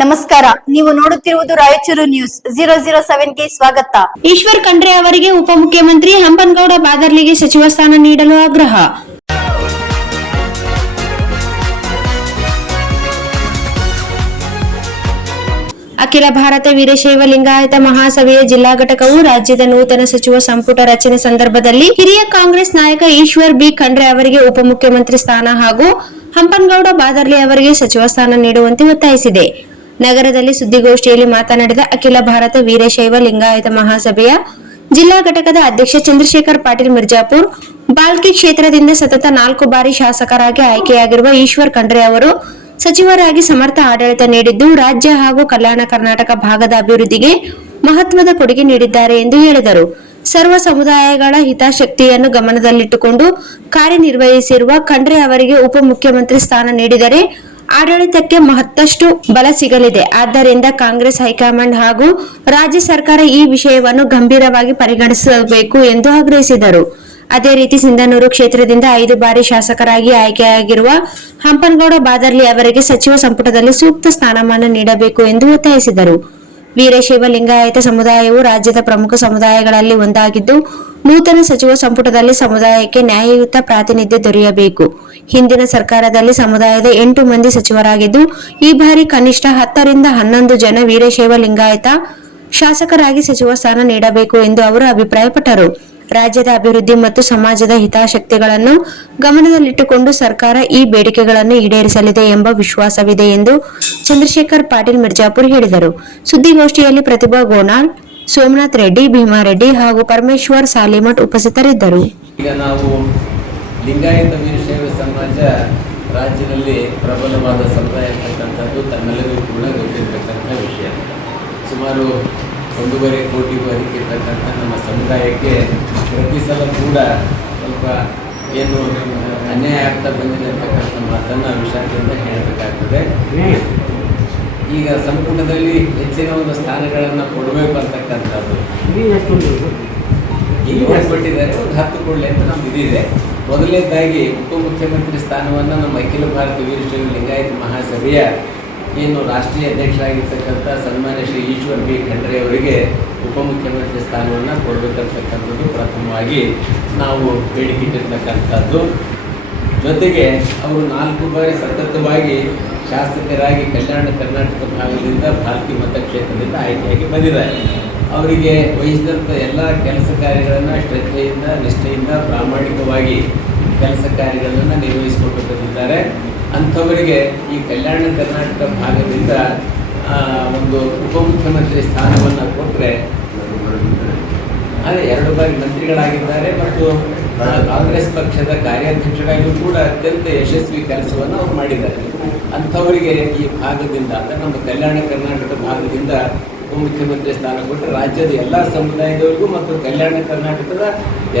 ನಮಸ್ಕಾರ, ನೀವು ನೋಡುತ್ತಿರುವುದು ರಾಯಚೂರು ನ್ಯೂಸ್ 007ಗೆ ಸ್ವಾಗತ. ಈಶ್ವರ್ ಖಂಡ್ರೆ ಅವರಿಗೆ ಉಪಮುಖ್ಯಮಂತ್ರಿ ಹಂಪನಗೌಡ ಬಾದರ್ಲಿಗೆ ಸಚಿವ ಸ್ಥಾನ ನೀಡಲು ಆಗ್ರಹ. ಅಖಿಲ ಭಾರತ ವೀರಶೈವ ಲಿಂಗಾಯತ ಮಹಾಸಭೆಯ ಜಿಲ್ಲಾ ಘಟಕವು ರಾಜ್ಯದ ನೂತನ ಸಚಿವ ಸಂಪುಟ ರಚನೆ ಸಂದರ್ಭದಲ್ಲಿ ಹಿರಿಯ ಕಾಂಗ್ರೆಸ್ ನಾಯಕ ಈಶ್ವರ್ ಬಿ ಖಂಡ್ರೆ ಅವರಿಗೆ ಉಪಮುಖ್ಯಮಂತ್ರಿ ಸ್ಥಾನ ಹಾಗೂ ಹಂಪನಗೌಡ ಬಾದರ್ಲಿ ಅವರಿಗೆ ಸಚಿವ ಸ್ಥಾನ ನೀಡುವಂತೆ ಒತ್ತಾಯಿಸಿದೆ. ನಗರದಲ್ಲಿ ಸುದ್ದಿಗೋಷ್ಠಿಯಲ್ಲಿ ಮಾತನಾಡಿದ ಅಖಿಲ ಭಾರತ ವೀರಶೈವ ಲಿಂಗಾಯತ ಮಹಾಸಭೆಯ ಜಿಲ್ಲಾ ಘಟಕದ ಅಧ್ಯಕ್ಷ ಚಂದ್ರಶೇಖರ್ ಪಾಟೀಲ್ ಮಿರ್ಜಾಪುರ್, ಬಾಲ್ಕಿ ಕ್ಷೇತ್ರದಿಂದ ಸತತ 4 ಬಾರಿ ಶಾಸಕರಾಗಿ ಆಯ್ಕೆಯಾಗಿರುವ ಈಶ್ವರ್ ಖಂಡ್ರೆ ಅವರು ಸಚಿವರಾಗಿ ಸಮರ್ಥ ಆಡಳಿತ ನೀಡಿದ್ದು, ರಾಜ್ಯ ಹಾಗೂ ಕಲ್ಯಾಣ ಕರ್ನಾಟಕ ಭಾಗದ ಅಭಿವೃದ್ಧಿಗೆ ಮಹತ್ವದ ಕೊಡುಗೆ ನೀಡಿದ್ದಾರೆ ಎಂದು ಹೇಳಿದರು. ಸರ್ವ ಸಮುದಾಯಗಳ ಹಿತಾಸಕ್ತಿಯನ್ನು ಗಮನದಲ್ಲಿಟ್ಟುಕೊಂಡು ಕಾರ್ಯನಿರ್ವಹಿಸಿರುವ ಖಂಡ್ರೆ ಅವರಿಗೆ ಉಪಮುಖ್ಯಮಂತ್ರಿ ಸ್ಥಾನ ನೀಡಿದರೆ ಆಡಳಿತಕ್ಕೆ ಮತ್ತಷ್ಟು ಬಲ ಸಿಗಲಿದೆ. ಆದ್ದರಿಂದ ಕಾಂಗ್ರೆಸ್ ಹೈಕಮಾಂಡ್ ಹಾಗೂ ರಾಜ್ಯ ಸರ್ಕಾರ ಈ ವಿಷಯವನ್ನು ಗಂಭೀರವಾಗಿ ಪರಿಗಣಿಸಬೇಕು ಎಂದು ಆಗ್ರಹಿಸಿದರು. ಅದೇ ರೀತಿ ಸಿಂಧನೂರು ಕ್ಷೇತ್ರದಿಂದ 5 ಬಾರಿ ಶಾಸಕರಾಗಿ ಆಯ್ಕೆಯಾಗಿರುವ ಹಂಪನಗೌಡ ಬಾದರ್ಲಿ ಅವರಿಗೆ ಸಚಿವ ಸಂಪುಟದಲ್ಲಿ ಸೂಕ್ತ ಸ್ಥಾನಮಾನ ನೀಡಬೇಕು ಎಂದು ಒತ್ತಾಯಿಸಿದರು. ವೀರಶೈವ ಲಿಂಗಾಯತ ಸಮುದಾಯವು ರಾಜ್ಯದ ಪ್ರಮುಖ ಸಮುದಾಯಗಳಲ್ಲಿ ಒಂದಾಗಿದ್ದು, ನೂತನ ಸಚಿವ ಸಂಪುಟದಲ್ಲಿ ಸಮುದಾಯಕ್ಕೆ ನ್ಯಾಯಯುತ ಪ್ರಾತಿನಿಧ್ಯ ದೊರೆಯಬೇಕು. ಹಿಂದಿನ ಸರ್ಕಾರದಲ್ಲಿ ಸಮುದಾಯದ 8 ಮಂದಿ ಸಚಿವರಾಗಿದ್ದು, ಈ ಬಾರಿ ಕನಿಷ್ಠ 10 ರಿಂದ 11 ಜನ ವೀರಶೈವ ಲಿಂಗಾಯತ ಶಾಸಕರಾಗಿ ಸಚಿವ ಸ್ಥಾನ ನೀಡಬೇಕು ಎಂದು ಅವರು ಅಭಿಪ್ರಾಯಪಟ್ಟರು. ರಾಜ್ಯದ ಅಭಿವೃದ್ಧಿ ಮತ್ತು ಸಮಾಜದ ಹಿತಾಸಕ್ತಿಗಳನ್ನು ಗಮನದಲ್ಲಿಟ್ಟುಕೊಂಡು ಸರ್ಕಾರ ಈ ಬೇಡಿಕೆಗಳನ್ನು ಈಡೇರಿಸಲಿದೆ ಎಂಬ ವಿಶ್ವಾಸವಿದೆ ಎಂದು ಚಂದ್ರಶೇಖರ್ ಪಾಟೀಲ್ ಮಿರ್ಜಾಪುರ್ ಹೇಳಿದರು. ಸುದ್ದಿಗೋಷ್ಠಿಯಲ್ಲಿ ಪ್ರತಿಭಾ ಗೋನಾಳ್, ಸೋಮನಾಥ್ ರೆಡ್ಡಿ, ಭೀಮಾರೆಡ್ಡಿ ಹಾಗೂ ಪರಮೇಶ್ವರ್ ಸಾಲಿಮಠ್ ಉಪಸ್ಥಿತರಿದ್ದರು. ಈಗ ನಾವು ಲಿಂಗಾಯತ ವೀರಶೈವ ಸಮಾಜ ರಾಜ್ಯದಲ್ಲಿ ಪ್ರಬಲವಾದ ಸಮುದಾಯ ಇರ್ತಕ್ಕಂಥದ್ದು ತಮ್ಮೆಲ್ಲರಿಗೂ ಕೂಡ ಗೊತ್ತಿರತಕ್ಕಂಥ ವಿಷಯ. ಸುಮಾರು 1.5 ಕೋಟಿಗೂ ಅಧಿಕ ಇರ್ತಕ್ಕಂಥ ನಮ್ಮ ಸಮುದಾಯಕ್ಕೆ ಪ್ರತಿ ಸಲ ಕೂಡ ಸ್ವಲ್ಪ ಏನು ಅನ್ಯಾಯ ಆಗ್ತಾ ಬಂದಿದೆ ಅಂತಕ್ಕಂಥ ಮಾತನ್ನು ವಿಷಾದದಿಂದ ಹೇಳಬೇಕಾಗ್ತದೆ. ಈಗ ಸಂಪುಟದಲ್ಲಿ ಹೆಚ್ಚಿನ ಒಂದು ಸ್ಥಾನಗಳನ್ನು ಕೊಡಬೇಕು ಅಂತಕ್ಕಂಥದ್ದು ಈಗ ಕೊಟ್ಟಿದ್ದಾರೆ. ಒಂದು 10 ಕೊಡಲಿ ಅಂತ ನಮ್ದು ಇದಿದೆ. ಮೊದಲನೇದಾಗಿ ಉಪಮುಖ್ಯಮಂತ್ರಿ ಸ್ಥಾನವನ್ನು ನಮ್ಮ ಅಖಿಲ ಭಾರತ ವೀರಶೈವ ಲಿಂಗಾಯತ ಮಹಾಸಭೆಯ ಏನು ರಾಷ್ಟ್ರೀಯ ಅಧ್ಯಕ್ಷರಾಗಿರ್ತಕ್ಕಂಥ ಸನ್ಮಾನ್ಯ ಶ್ರೀ ಈಶ್ವರ್ ಬಿ ಖಂಡ್ರೆ ಅವರಿಗೆ ಉಪಮುಖ್ಯಮಂತ್ರಿ ಸ್ಥಾನವನ್ನು ಕೊಡಬೇಕಂತಕ್ಕಂಥದ್ದು ಪ್ರಥಮವಾಗಿ ನಾವು ಬೇಡಿಕೆ ಇಟ್ಟಿರ್ತಕ್ಕಂಥದ್ದು. ಜೊತೆಗೆ ಅವರು 4 ಬಾರಿ ಸತತವಾಗಿ ಶಾಸಕರಾಗಿ ಕಲ್ಯಾಣ ಕರ್ನಾಟಕ ಭಾಗದಿಂದ ಬಾಲ್ಕಿ ಮತಕ್ಷೇತ್ರದಿಂದ ಆಯ್ಕೆಯಾಗಿ ಬಂದಿದ್ದಾರೆ. ಅವರಿಗೆ ವಹಿಸಿದಂಥ ಎಲ್ಲ ಕೆಲಸ ಕಾರ್ಯಗಳನ್ನು ಶ್ರದ್ಧೆಯಿಂದ, ನಿಷ್ಠೆಯಿಂದ, ಪ್ರಾಮಾಣಿಕವಾಗಿ ಕೆಲಸ ಕಾರ್ಯಗಳನ್ನು ನಿರ್ವಹಿಸಿಕೊಂಡು ಬಂದಿದ್ದಾರೆ. ಅಂಥವರಿಗೆ ಈ ಕಲ್ಯಾಣ ಕರ್ನಾಟಕ ಭಾಗದಿಂದ ಒಂದು ಉಪಮುಖ್ಯಮಂತ್ರಿ ಸ್ಥಾನವನ್ನು ಕೊಟ್ಟರೆ, ಅದೇ 2 ಬಾರಿ ಮಂತ್ರಿಗಳಾಗಿದ್ದಾರೆ ಮತ್ತು ಕಾಂಗ್ರೆಸ್ ಪಕ್ಷದ ಕಾರ್ಯಾಧ್ಯಕ್ಷರಾಗಿಯೂ ಕೂಡ ಅತ್ಯಂತ ಯಶಸ್ವಿ ಕೆಲಸವನ್ನು ಅವರು ಮಾಡಿದ್ದಾರೆ. ಅಂಥವರಿಗೆ ಈ ಭಾಗದಿಂದ ಅಂದರೆ ನಮ್ಮ ಕಲ್ಯಾಣ ಕರ್ನಾಟಕ ಭಾಗದಿಂದ ಉಪಮುಖ್ಯಮಂತ್ರಿ ಸ್ಥಾನ ಕೊಟ್ಟರೆ ರಾಜ್ಯದ ಎಲ್ಲ ಸಮುದಾಯದವರಿಗೂ ಮತ್ತು ಕಲ್ಯಾಣ ಕರ್ನಾಟಕದ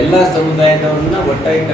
ಎಲ್ಲ ಸಮುದಾಯದವ್ರನ್ನ ಒಟ್ಟಾಗಿ